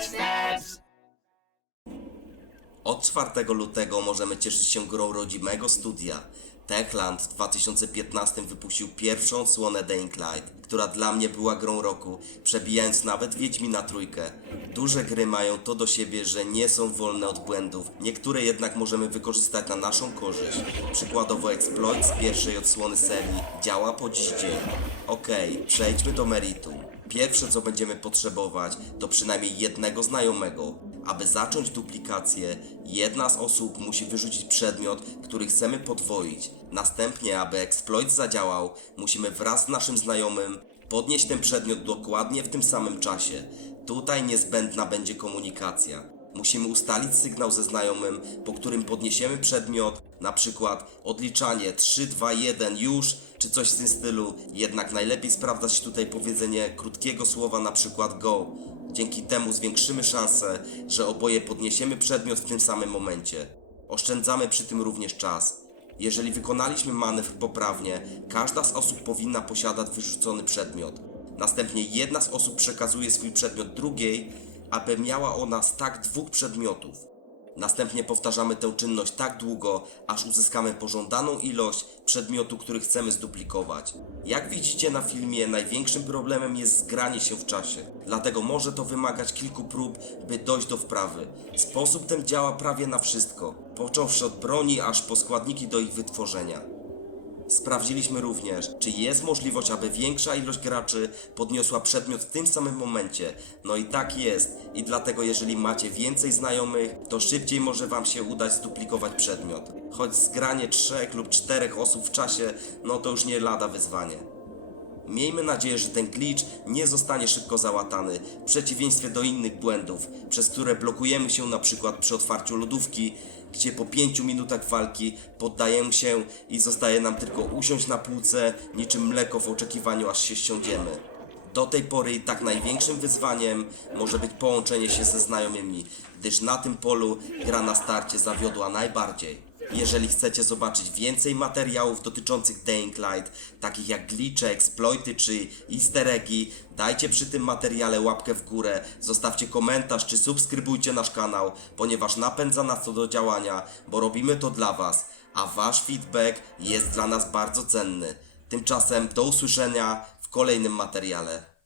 steps. Od 4 lutego możemy cieszyć się grą rodzimego studia. Techland w 2015 wypuścił pierwszą odsłonę Dying Light, która dla mnie była grą roku, przebijając nawet Wiedźmina trójkę. Duże gry mają to do siebie, że nie są wolne od błędów, niektóre jednak możemy wykorzystać na naszą korzyść. Przykładowo exploit z pierwszej odsłony serii działa po dziś dzień. Okej, przejdźmy do meritum. Pierwsze co będziemy potrzebować to przynajmniej jednego znajomego. Aby zacząć duplikację, jedna z osób musi wyrzucić przedmiot, który chcemy podwoić. Następnie, aby exploit zadziałał, musimy wraz z naszym znajomym podnieść ten przedmiot dokładnie w tym samym czasie. Tutaj niezbędna będzie komunikacja. Musimy ustalić sygnał ze znajomym, po którym podniesiemy przedmiot, na przykład odliczanie 3, 2, 1 już, czy coś w tym stylu. Jednak najlepiej sprawdza się tutaj powiedzenie krótkiego słowa, na przykład go. Dzięki temu zwiększymy szansę, że oboje podniesiemy przedmiot w tym samym momencie. Oszczędzamy przy tym również czas. Jeżeli wykonaliśmy manewr poprawnie, każda z osób powinna posiadać wyrzucony przedmiot. Następnie jedna z osób przekazuje swój przedmiot drugiej, aby miała ona stak dwóch przedmiotów. Następnie powtarzamy tę czynność tak długo, aż uzyskamy pożądaną ilość przedmiotu, który chcemy zduplikować. Jak widzicie na filmie, największym problemem jest zgranie się w czasie. Dlatego może to wymagać kilku prób, by dojść do wprawy. Sposób ten działa prawie na wszystko, począwszy od broni aż po składniki do ich wytworzenia. Sprawdziliśmy również, czy jest możliwość, aby większa ilość graczy podniosła przedmiot w tym samym momencie. No i tak jest. I dlatego jeżeli macie więcej znajomych, to szybciej może wam się udać zduplikować przedmiot. Choć zgranie trzech lub czterech osób w czasie, no to już nie lada wyzwanie. Miejmy nadzieję, że ten glitch nie zostanie szybko załatany, w przeciwieństwie do innych błędów, przez które blokujemy się na przykład przy otwarciu lodówki, gdzie po 5 minutach walki poddajemy się i zostaje nam tylko usiąść na półce, niczym mleko w oczekiwaniu aż się ściądziemy. Do tej pory i tak największym wyzwaniem może być połączenie się ze znajomymi, gdyż na tym polu gra na starcie zawiodła najbardziej. Jeżeli chcecie zobaczyć więcej materiałów dotyczących Dying Light, takich jak glitche, exploity czy easter eggi, dajcie przy tym materiale łapkę w górę, zostawcie komentarz czy subskrybujcie nasz kanał, ponieważ napędza nas to do działania, bo robimy to dla Was, a Wasz feedback jest dla nas bardzo cenny. Tymczasem do usłyszenia w kolejnym materiale.